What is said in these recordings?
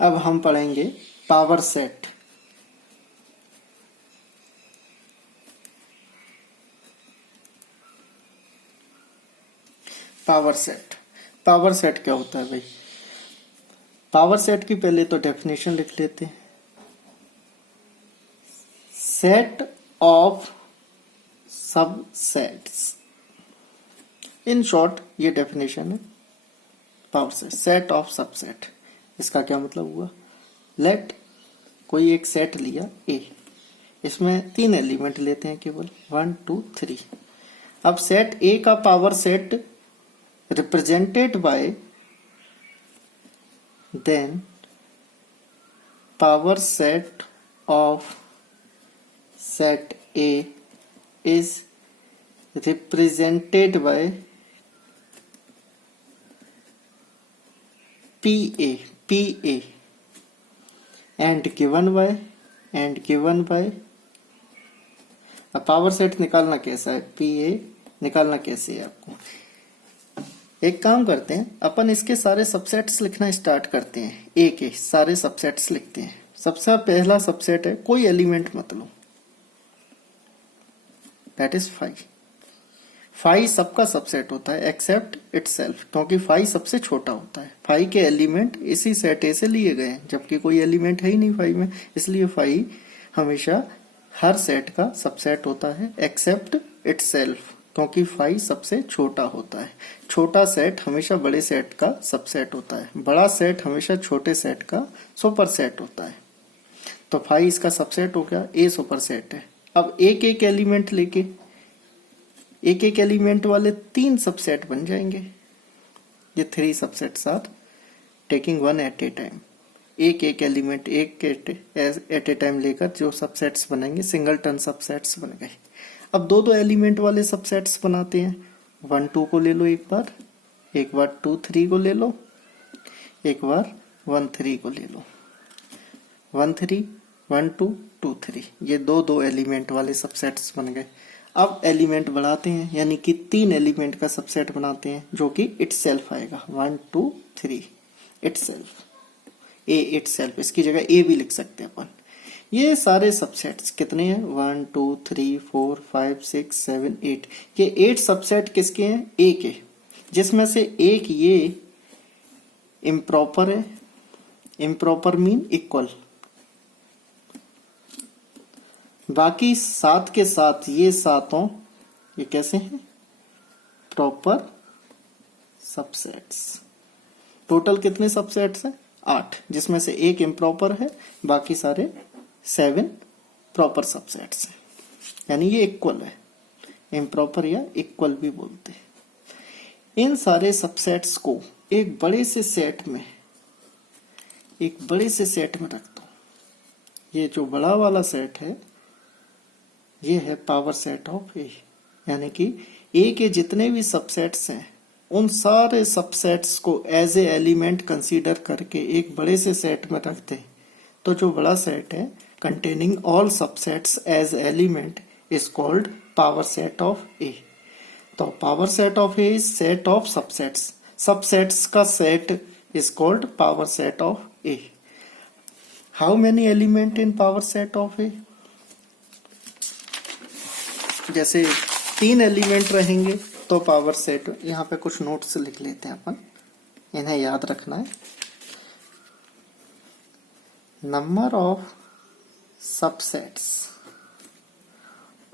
अब हम पढ़ेंगे power set. Power set, power set क्या होता है भाई? पावर सेट की पहले तो डेफिनेशन लिख लेते हैं। Set of subsets, in short ये डेफिनेशन है power set. Set of subset, इसका क्या मतलब हुआ? लेट कोई एक सेट लिया ए, इसमें 3 एलिमेंट लेते हैं केवल, 1 2 3। अब सेट ए का power set represented by then power set of set A is represented by PA and given by अब पावर सेट निकालना कैसा है? PA निकालना कैसे है आपको? एक काम करते हैं, अपन इसके सारे सबसेट्स लिखना स्टार्ट करते हैं। ए के सारे सबसेट्स लिखते हैं। सबसे पहला सबसेट है, कोई एलिमेंट मत लो, दैट इज 5। 5 सबका सबसेट होता है एक्सेप्ट इटसेल्फ, क्योंकि 5 सबसे छोटा होता है। 5 के एलिमेंट इसी सेट ए से लिए गए हैं, जबकि कोई एलिमेंट है ही नहीं 5 में, इसलिए 5 हमेशा हर सेट का सबसेट होता है एक्सेप्ट इटसेल्फ, क्योंकि 5 सबसे छोटा होता है। छोटा सेट हमेशा बड़े सेट का सबसेट होता है, बड़ा सेट हमेशा छोटे सेट का सुपर सेट होता है। तो 5 इसका सबसेट हो गया, ए सुपर सेट है। अब एक एक एलिमेंट लेके एक एक एलिमेंट वाले 3 सबसेट बन जाएंगे। ये 3 subsets are taking 1 at a time. एक एक एलिमेंट एक एट ए टाइम लेकर जो सबसेट्स बनेंगे सिंगलटन सबसेट्स बन गए। अब 2 एलिमेंट वाले सबसेट्स बनाते हैं। 1 2 को ले लो एक बार 2 3 को ले लो, एक बार 1 3 को ले लो, 1 3 1 2 2 3। ये 2 एलिमेंट वाले सबसेट्स बन गए। अब एलिमेंट बढ़ाते हैं, यानी कि 3 एलिमेंट का सबसेट बनाते हैं, जो कि इटसेल्फ आएगा। 1 2 3 इटसेल्फ, ए इटसेल्फ, इसकी जगह ए भी लिख सकते हैं अपन। ये सारे सबसेट्स कितने हैं? 1 2 3 4 5 6 7 8। ये 8 सबसेट किसके हैं? ए के, जिसमें से एक ये इम्प्रॉपर है। Improper mean equal. बाकी 7 के साथ ये 7 ये कैसे हैं? Proper subsets. टोटल कितने सबसेट्स हैं? 8, जिसमें से एक इम्प्रॉपर है, बाकी सारे 7 प्रॉपर सबसेट्स हैं। यानी ये इक्वल है, इम्प्रॉपर या इक्वल भी बोलते हैं। इन सारे सबसेट्स को एक बड़े से सेट में रख दो। ये जो बड़ा वाला सेट है ये है पावर सेट ऑफ ए, यानी कि ए के जितने भी सबसेट्स हैं उन सारे सबसेट्स को एज ए एलिमेंट कंसीडर करके एक बड़े से सेट में रखते हैं। तो जो बड़ा सेट है containing all subsets as element is called power set of A. तो power set of A is set of subsets. Subsets का set is called power set of A. How many element in power set of A? जैसे 3 element रहेंगे तो power set, यहाँ पे कुछ notes लिख लेते हैं अपन, इन्हें याद रखना है। Number of subsets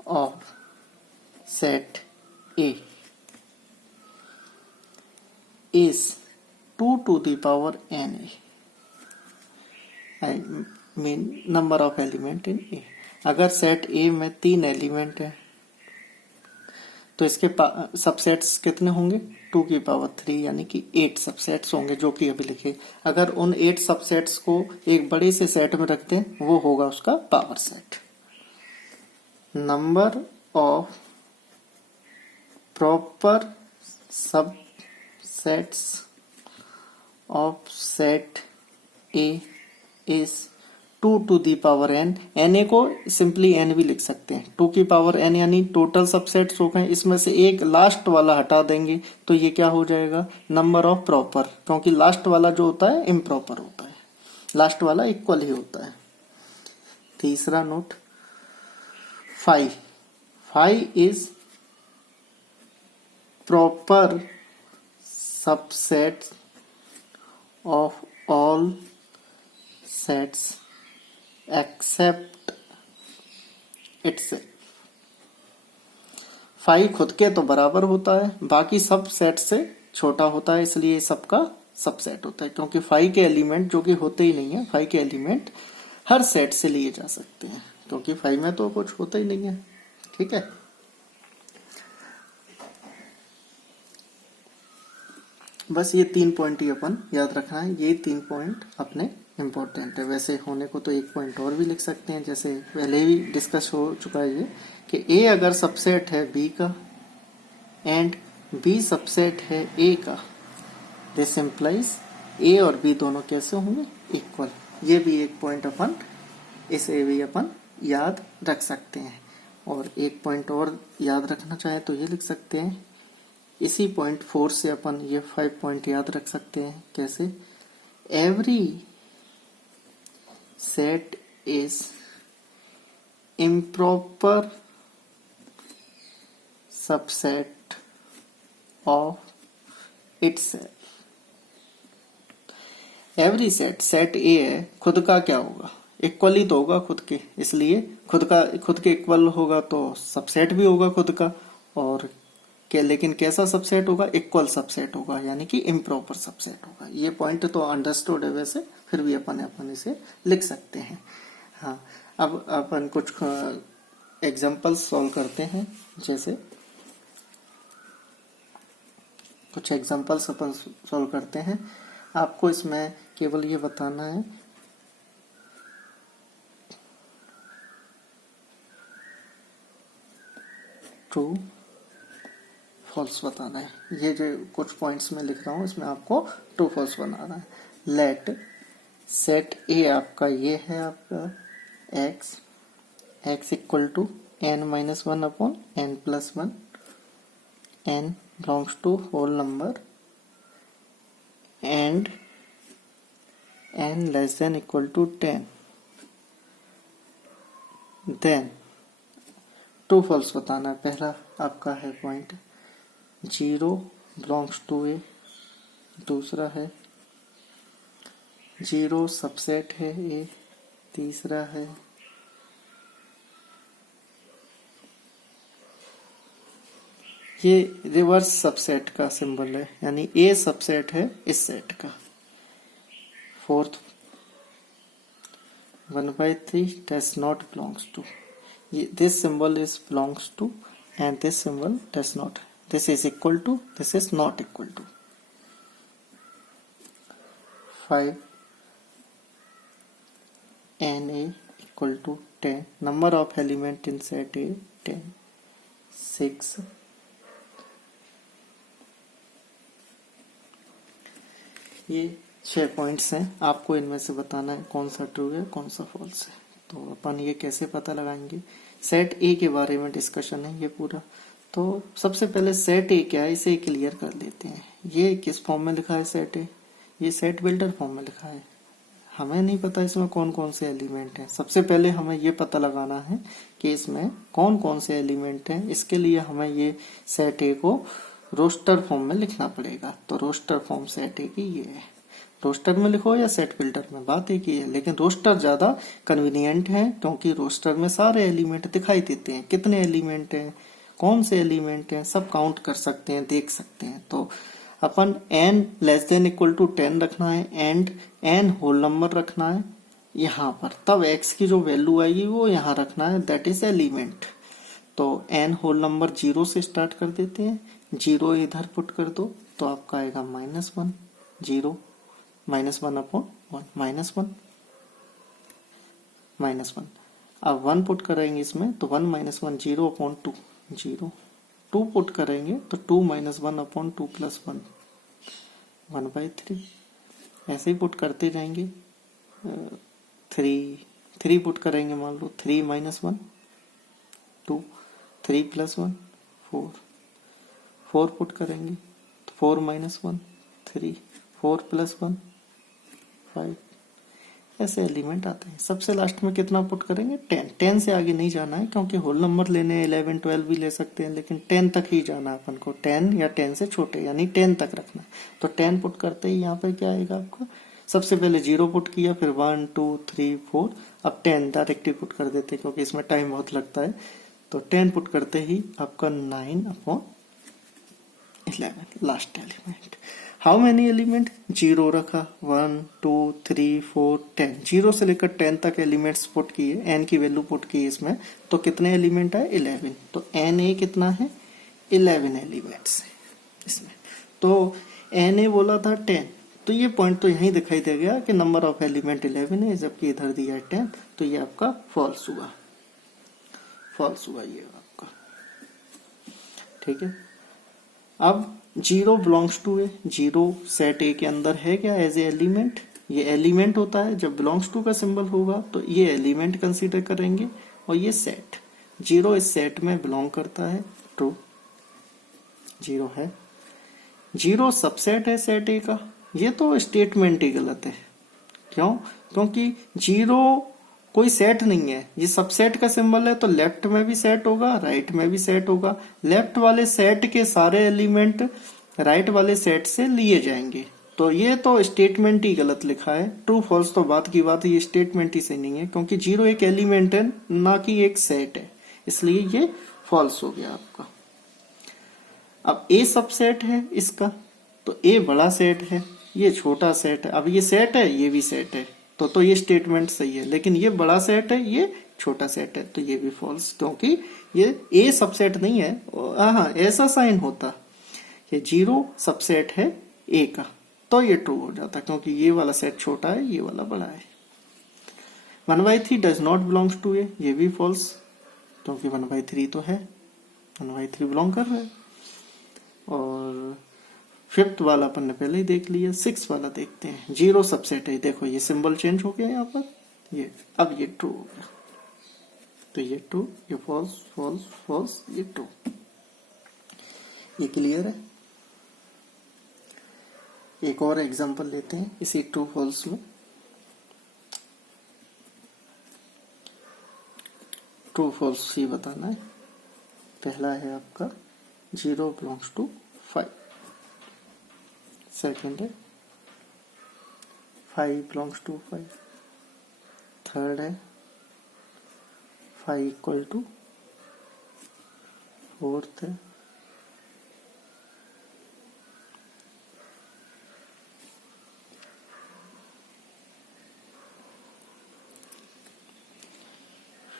of set A is 2 to the power n a। I mean number of element in A. अगर सेट ए में 3 एलिमेंट है तो इसके सबसेट्स कितने होंगे? 2 की पावर 3, यानी कि 8 सबसेट्स होंगे, जो कि अभी लिखे। अगर उन 8 सबसेट्स को एक बड़े से सेट में रखते हैं, वो होगा उसका power set. Number of proper subsets of set A is 2 to the power n। na को सिंपली n भी लिख सकते हैं। 2 की पावर n यानी टोटल सबसेट्स हो गए। इसमें से एक लास्ट वाला हटा देंगे तो ये क्या हो जाएगा? नंबर ऑफ प्रॉपर, क्योंकि लास्ट वाला जो होता है इम्प्रॉपर होता है। लास्ट वाला इक्वल ही होता है। तीसरा note, five, five is proper subset of all sets except itself. Five खुद के तो बराबर होता है, बाकी सब सेट से छोटा होता है, इसलिए सबका सबसेट होता है। क्योंकि फाइव के एलिमेंट जो कि होते ही नहीं है, फाइव के एलिमेंट हर सेट से लिए जा सकते हैं, क्योंकि फाइव में तो कुछ होता ही नहीं है। ठीक है, बस ये 3 पॉइंट ही अपन याद रखना है। ये 3 पॉइंट अपने इम्पोर्टेंट है। वैसे होने को तो 1 पॉइंट और भी लिख सकते हैं, जैसे पहले ही डिस्कस हो चुका है ये कि ए अगर सबसेट है बी का एंड बी सबसेट है ए का, दिस इम्प्लाइज ए और बी दोनों कैसे होंगे, इक्वल। ये भी 1 पॉइंट अपन, इसे भी अपन याद रख सकते हैं। और 1 पॉइंट और याद रखना चाहे तो ये लिख सकते हैं, इसी पॉइंट 4 से अपन ये 5 पॉइंट याद रख सकते हैं। कैसे, every set is improper subset of itself. Every set, set ए है, खुद का क्या होगा, इक्वल ही तो होगा खुद के, इसलिए खुद के इक्वल होगा तो सबसेट भी होगा खुद का। और क्या, लेकिन कैसा सबसेट होगा, इक्वल सबसेट होगा, यानी कि इम्प्रॉपर सबसेट होगा। ये पॉइंट तो अंडरस्टूड है, वैसे फिर भी अपन इसे लिख सकते हैं। हाँ, अब अपन कुछ एग्जांपल्स सॉल्व करते हैं। जैसे कुछ एग्जांपल्स अपन सॉल्व करते हैं। आपको इसमें केवल ये बताना है ट्रू फॉल्स बताना है। ये जो कुछ पॉइंट्स में लिख रहा हूं इसमें आपको ट्रू फॉल्स बनाना है। लेट सेट ए आपका ये है, आपका x equal to n minus 1 upon n plus 1, n belongs to whole number and n less than equal to 10। Then true false बताना है। पहला आपका है पॉइंट 0 बिलोंग्स टू ए, दूसरा है 0 सबसेट है ए, तीसरा है ये रिवर्स सबसेट का सिंबल है, यानी ए सबसेट है इस सेट का। Fourth 1/3 does not belongs to, this symbol is belongs to and this symbol does not, this is equal to, this is not equal to। 5 na equal to 10, number of element in set A 10। 6 ये 6 points हैं, आपको इनमें से बताना है कौन सा true है कौन सा फॉल्स है। तो अपन ये कैसे पता लगाएंगे, सेट ए के बारे में डिस्कशन है ये पूरा। तो सबसे पहले सेट ए क्या है इसे क्लियर कर लेते हैं। ये किस फॉर्म में लिखा है सेट ए, ये सेट बिल्डर फॉर्म में लिखा है। हमें नहीं पता इसमें कौन कौन से एलिमेंट हैं। सबसे पहले हमें ये पता लगाना है कि इसमें कौन कौन से एलिमेंट हैं। इसके लिए हमें ये सेट ए को रोस्टर फॉर्म में लिखना पड़ेगा। तो रोस्टर फॉर्म सेट ए की ये है। रोस्टर में लिखो या सेट बिल्डर में, बात एक ही है, लेकिन रोस्टर ज्यादा कन्वीनियंट है क्योंकि रोस्टर में सारे एलिमेंट दिखाई देते हैं, कितने एलिमेंट हैं, कौन से एलिमेंट हैं, सब काउंट कर सकते हैं, देख सकते हैं। तो अपन n less than equal to 10 रखना है एंड n होल नंबर रखना है यहाँ पर, तब x की जो वैल्यू आएगी वो यहाँ रखना है, दैट इज एलिमेंट। तो n होल नंबर 0 से स्टार्ट कर देते हैं, 0 इधर पुट कर दो तो आपका आएगा -1, 0 -1 अपॉन 1, -1 -1। अब 1 पुट करेंगे इसमें तो 1 - 1 0 अपॉन 2, 0। 2 पुट करेंगे तो 2 - 1 अपॉन 2 प्लस 1, 1/3। ऐसे ही पुट करते जाएंगे। 3 पुट करेंगे, मान लो 3 - 1 2, 3 + 1 4। 4 पुट करेंगे तो 4 - 1 3, 4 + 1 5। ऐसे एलिमेंट आते हैं। सबसे लास्ट में कितना पुट करेंगे 10। 10 से आगे नहीं जाना है क्योंकि होल नंबर लेने 11 12 भी ले सकते हैं, लेकिन 10 तक ही जाना है अपन को। 10 या 10 से छोटे यानी 10 तक रखना है। तो 10 पुट करते ही यहाँ पे क्या आएगा आपका, सबसे पहले 0 पुट किया, फिर 1 2 3 4, अब 10 डायरेक्टली पुट कर देते हैं क्योंकि इसमें टाइम बहुत लगता है। तो 10 पुट करते ही आपका 9/11 last element. How many element, 0 रखा, 1 2 3 4 10, 0 से लेकर 10 तक एलिमेंट्स पुट किए, n की वैल्यू पुट की इसमें, तो कितने एलिमेंट आए 11। तो na कितना है 11 एलिमेंट्स है इसमें। तो na बोला था 10, तो ये पॉइंट तो यहीं दिखाई दे गया कि नंबर ऑफ एलिमेंट 11 है, जबकि इधर दिया है 10, तो ये आपका फॉल्स हुआ, फॉल्स हुआ ये आपका। ठीक है, अब 0 belongs to A, 0 set A के अंदर है क्या एज ए एलिमेंट, ये एलिमेंट होता है। जब बिलोंग्स टू का सिंबल होगा तो ये एलिमेंट कंसीडर करेंगे, और ये सेट, 0 इस सेट में बिलोंग करता है, ट्रू 0 है। 0 सबसेट है सेट ए का, ये तो स्टेटमेंट ही गलत है। क्यों, क्योंकि 0 कोई सेट नहीं है, ये सबसेट का सिंबल है, तो लेफ्ट में भी सेट होगा, राइट में भी सेट होगा। लेफ्ट वाले सेट के सारे एलिमेंट राइट वाले सेट से लिए जाएंगे, तो ये तो स्टेटमेंट ही गलत लिखा है। ट्रू फॉल्स तो बात की बात है, ये स्टेटमेंट ही सही नहीं है, क्योंकि 0 एक एलिमेंट है ना कि एक सेट है, इसलिए ये फॉल्स हो गया आपका। अब ए सबसेट है इसका, तो ए बड़ा सेट है, ये छोटा सेट है। अब ये सेट है, ये भी सेट है, तो ये स्टेटमेंट सही है, लेकिन ये बड़ा सेट है, ये छोटा सेट है, तो ये भी फॉल्स, क्योंकि ये ए सबसेट नहीं है। हाँ, ऐसा साइन होता, ये 0 सबसेट है ए का, तो ये ट्रू हो जाता, क्योंकि ये वाला सेट छोटा है, ये वाला बड़ा है। 1/3 डज नॉट बिलोंग्स टू ए, ये भी फॉल्स, क्योंकि 1/3 तो है, 1/3 बिलोंग कर रहा है। और 5th वाला अपन ने पहले ही देख लिया। 6 वाला देखते हैं, 0 सबसेट है, देखो ये सिंबल चेंज हो गया यहाँ पर, ये अब ये ट्रू हो गया, तो ये ट्रू, ये फॉल्स फॉल्स फॉल्स, ये ट्रू। ये क्लियर है। एक और एग्जांपल लेते हैं इसी ट्रू फॉल्स में। ट्रू फॉल्स ही बताना है। पहला है आपका 0 बिलोंग्स टू 5, सेकंड है 5 बिलोंग्स टू 5, थर्ड है 5 इक्वल टू, फोर्थ है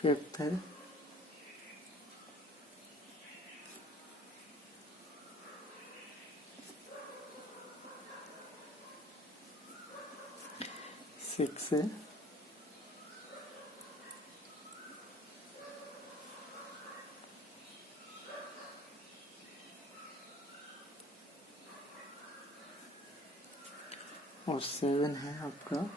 फिफ्थ है सिक्स है और 7 है आपका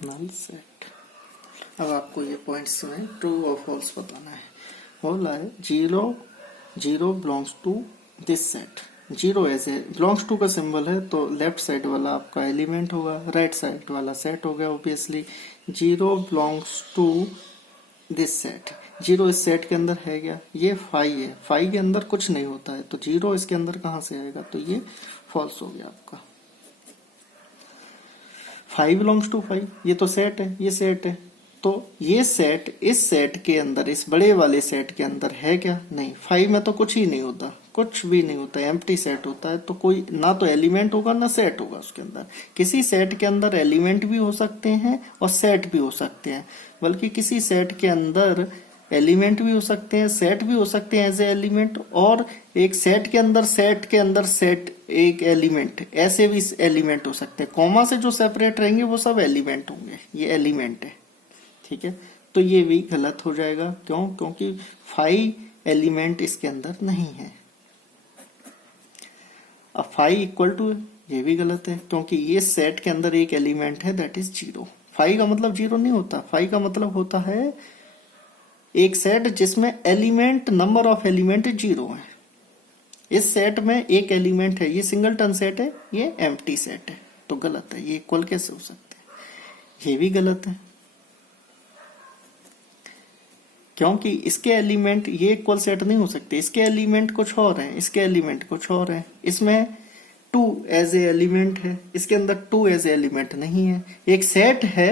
नल सेट। अब आपको ये पॉइंट्स में ट्रू और फॉल्स बताना है। बोला है 0 बिलोंग्स टू दिस सेट, 0 ऐसे बिलोंग्स टू का सिंबल है, तो लेफ्ट साइड वाला आपका एलिमेंट होगा, राइट साइड वाला सेट हो गया obviously. 0 belongs to this set, 0 इस सेट के अंदर है क्या, ये 5 है, 5 के अंदर कुछ नहीं होता है, तो 0 इसके अंदर कहां से आएगा, तो ये फॉल्स हो गया आपका। 5 बिलोंग्स टू 5, ये तो सेट है, ये सेट है, तो ये सेट इस सेट के अंदर, इस बड़े वाले सेट के अंदर है क्या, नहीं। 5 में तो कुछ ही नहीं होता, कुछ भी नहीं होता, एम्प्टी सेट होता है, तो कोई ना तो एलिमेंट होगा ना सेट होगा उसके अंदर। किसी सेट के अंदर एलिमेंट भी हो सकते हैं और सेट भी हो सकते हैं, बल्कि किसी सेट के अंदर एलिमेंट भी हो सकते हैं, सेट भी हो सकते हैं एज ए एलिमेंट, और एक सेट के अंदर सेट एक एलिमेंट, ऐसे भी एलिमेंट हो सकते हैं। कॉमा से जो सेपरेट रहेंगे वो सब एलिमेंट होंगे, ये एलिमेंट है, ठीक है। तो ये भी गलत हो जाएगा, क्यों, क्योंकि 5 एलिमेंट इसके अंदर नहीं है। अब 5 इक्वल टू, ये भी गलत है, क्योंकि ये सेट के अंदर एक एलिमेंट है, दैट इज 0। 5 का मतलब 0 नहीं होता, 5 का मतलब होता है एक सेट जिसमें एलिमेंट, नंबर ऑफ एलिमेंट 0 है, इस सेट में एक एलिमेंट है, ये सिंगलटन सेट है, ये एम्प्टी सेट है, तो गलत है। ये इक्वल कैसे हो सकते हैं? ये भी गलत है, क्योंकि इसके एलिमेंट ये इक्वल सेट नहीं हो सकते। इसके एलिमेंट कुछ और हैं, इसके एलिमेंट कुछ और हैं। इसमें टू एज ए एलिमेंट है, इसके अंदर टू एज ए एलिमेंट नहीं है। एक सेट है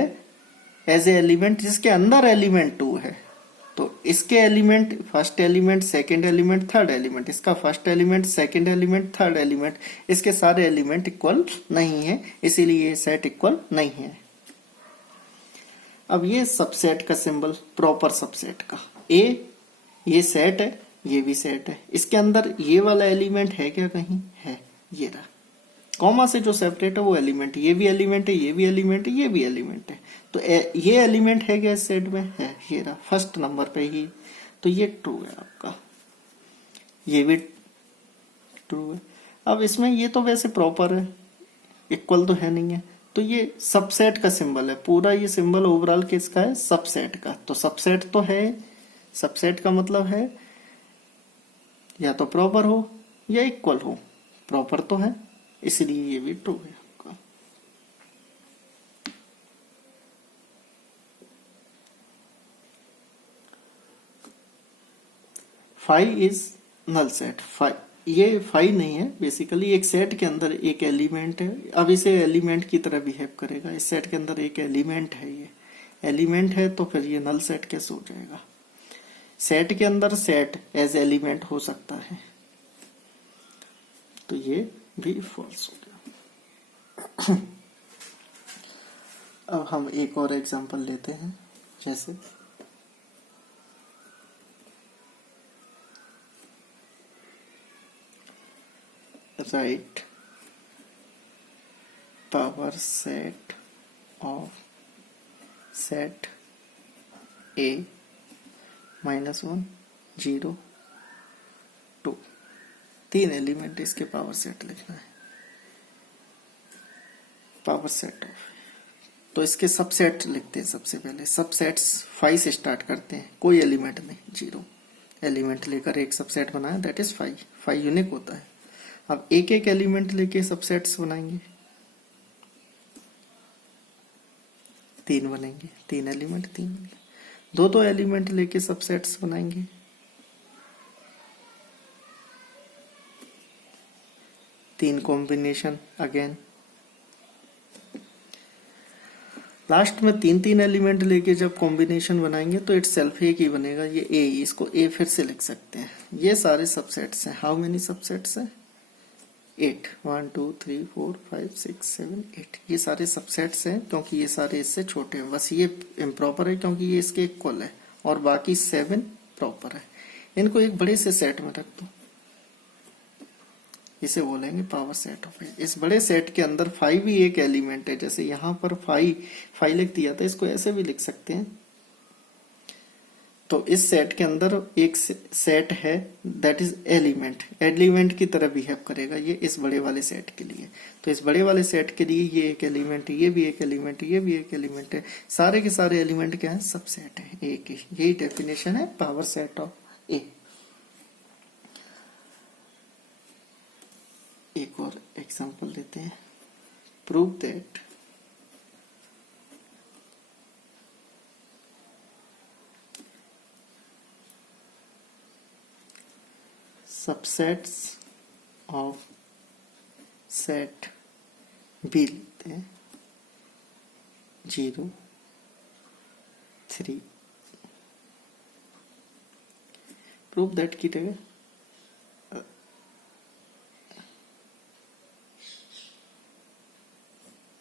एज ए एलिमेंट जिसके अंदर एलिमेंट टू है, तो इसके element first element, second element, third element, इसका first element, second element, third element, इसके सारे एलिमेंट इक्वल नहीं है, इसीलिए ये सेट इक्वल नहीं है। अब ये सबसेट का सिंबल, प्रॉपर सबसेट का, ये सेट है, ये भी सेट है, इसके अंदर ये वाला एलिमेंट है क्या? कहीं है, ये रहा। कॉमा से जो सेपरेट है वो एलिमेंट, ये भी एलिमेंट है, ये भी एलिमेंट है, ये भी एलिमेंट है, तो ये एलिमेंट है क्या इस सेट में? है, ये रहा फर्स्ट नंबर पे ही, तो ये ट्रू है आपका, ये भी ट्रू है। अब इसमें ये तो वैसे प्रॉपर है, इक्वल तो है नहीं है, तो ये सबसेट का सिंबल है, पूरा ये सिंबल ओवरऑल किसका है? सबसेट का। तो सबसेट तो है, सबसेट का मतलब है या तो प्रॉपर हो या इक्वल हो, प्रॉपर तो है, इसलिए ये भी ट्रू है आपका। Five is null set. ये फाइव नहीं है, बेसिकली एक सेट के अंदर एक एलिमेंट है। अब इसे एलिमेंट की तरह बिहेव करेगा, इस सेट के अंदर एक एलिमेंट है, ये एलिमेंट है, तो फिर ये नल सेट कैसे हो जाएगा? सेट के अंदर सेट एज एलिमेंट हो सकता है, तो ये भी फॉल्स हो गया। अब हम एक और एग्जांपल लेते हैं, जैसे right power set of set A -1 0 2, 3 element इसके पावर सेट लिखना है, पावर सेट ऑफ। तो इसके सबसेट लिखते हैं सबसे पहले। सबसेट्स 5 से स्टार्ट करते हैं, कोई एलिमेंट नहीं, 0 एलिमेंट लेकर एक सबसेट बनाया, दैट इज 5। 5 यूनिक होता है। अब एक एक एलिमेंट लेके सबसेट्स बनाएंगे, 3 बनेंगे, 3 एलिमेंट, 3 बनेंगे। दो एलिमेंट लेके सबसेट्स बनाएंगे, 3 कॉम्बिनेशन अगेन। लास्ट में 3 एलिमेंट लेके जब कॉम्बिनेशन बनाएंगे तो इट सेल्फ एक ही बनेगा, ये ए, इसको ए फिर से लिख सकते हैं। ये सारे सबसेट्स हैं। हाउ मेनी सबसेट्स हैं? 8, 1 2 3 4 5 6 7 8, ये सारे सबसेट्स हैं, क्योंकि ये सारे इससे छोटे हैं। बस ये इम्प्रॉपर है क्योंकि ये इसके इक्वल है, और बाकी 7 प्रॉपर है। इनको एक बड़े से सेट में रख दो, इसे बोलेंगे पावर सेट ऑफ। इस बड़े सेट के अंदर 5 भी एक एलिमेंट है, जैसे यहाँ पर 5 लिख दिया था, इसको ऐसे भी लिख सकते हैं। तो इस सेट के अंदर एक सेट है, दैट इज एलिमेंट, एलिमेंट की तरह बिहेव करेगा ये इस बड़े वाले सेट के लिए। तो इस बड़े वाले सेट के लिए ये एक एलिमेंट है, ये भी एक एलिमेंट है, ये भी एक एलिमेंट है, सारे के सारे एलिमेंट क्या है? सबसेट है, एक ही। यही डेफिनेशन है पावर सेट ऑफ ए। एक और एग्जांपल लेते हैं। Prove that subsets of set B लेते हैं, 0 3। प्रूव दैट की जगह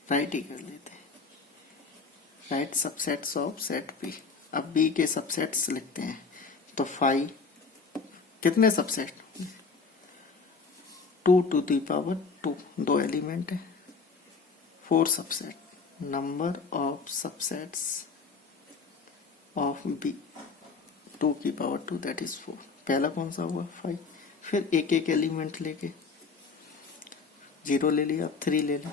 राइट ही कर लेते हैं, write subsets of set B. अब बी के सबसेट्स लिखते हैं, तो 5 कितने subset? 2 to the power 2, 2 element है, 4 subset. Number of subsets of B 2 की पावर 2, दैट इज 4। पहला कौन सा हुआ? 5। फिर एक एक एलिमेंट लेके 0 ले लिया, अब 3 ले लिया,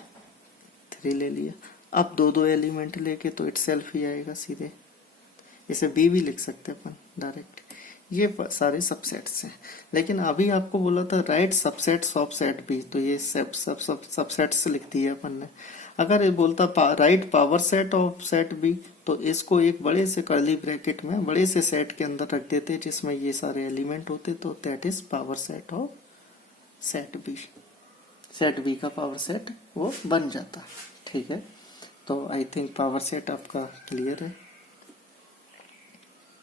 3 ले लिया। अब दो एलिमेंट लेके तो इट सेल्फ ही आएगा सीधे। इसे बी भी लिख सकते हैं अपन डायरेक्ट। ये सारे सबसेट्स हैं। लेकिन अभी आपको बोला था write subsets of set B, तो ये सबसेट्स लिख दिए अपन ने। अगर ये बोलता write power set of set B, तो इसको एक बड़े से कर्ली ब्रैकेट में बड़े से सेट के अंदर रख देते जिसमें ये सारे एलिमेंट होते, तो that is power set of set B. Set B का पावर सेट वो बन जाता। ठीक है, तो आई थिंक पावर सेट आपका क्लियर है।